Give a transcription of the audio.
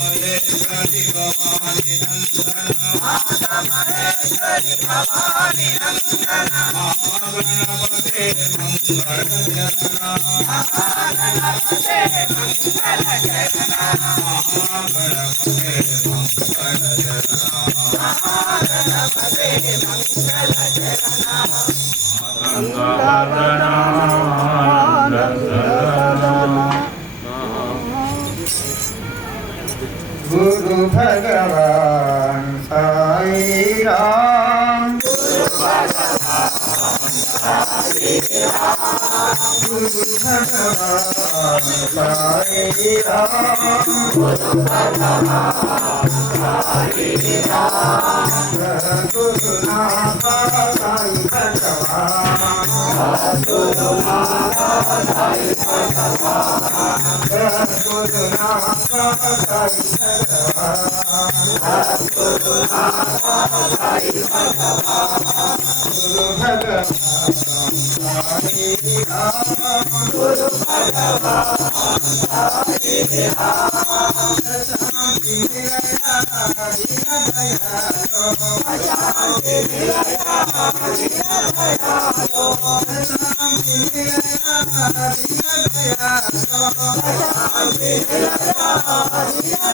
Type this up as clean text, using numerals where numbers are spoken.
महेश्वरी भवानी नंदन महेश्वरी भवानी नंदन महागणपते मंगल चरणा महागणपते मंगल चरणा महागणपते मंगल चरणा महागणपते मंगल चरणा गंगाधरा गुरु भगवान साई राम गुरु भगवान साई राम गुरु भगवान साई राम गुरु भगवान साई राम गुरुनाथ साई भगवान गुरुनाथ साई भगवान गुरुनाथ साई गुरु भगवान साई राम गुरु भगवान साई राम शांति निलया दीन दयालो शांति निलया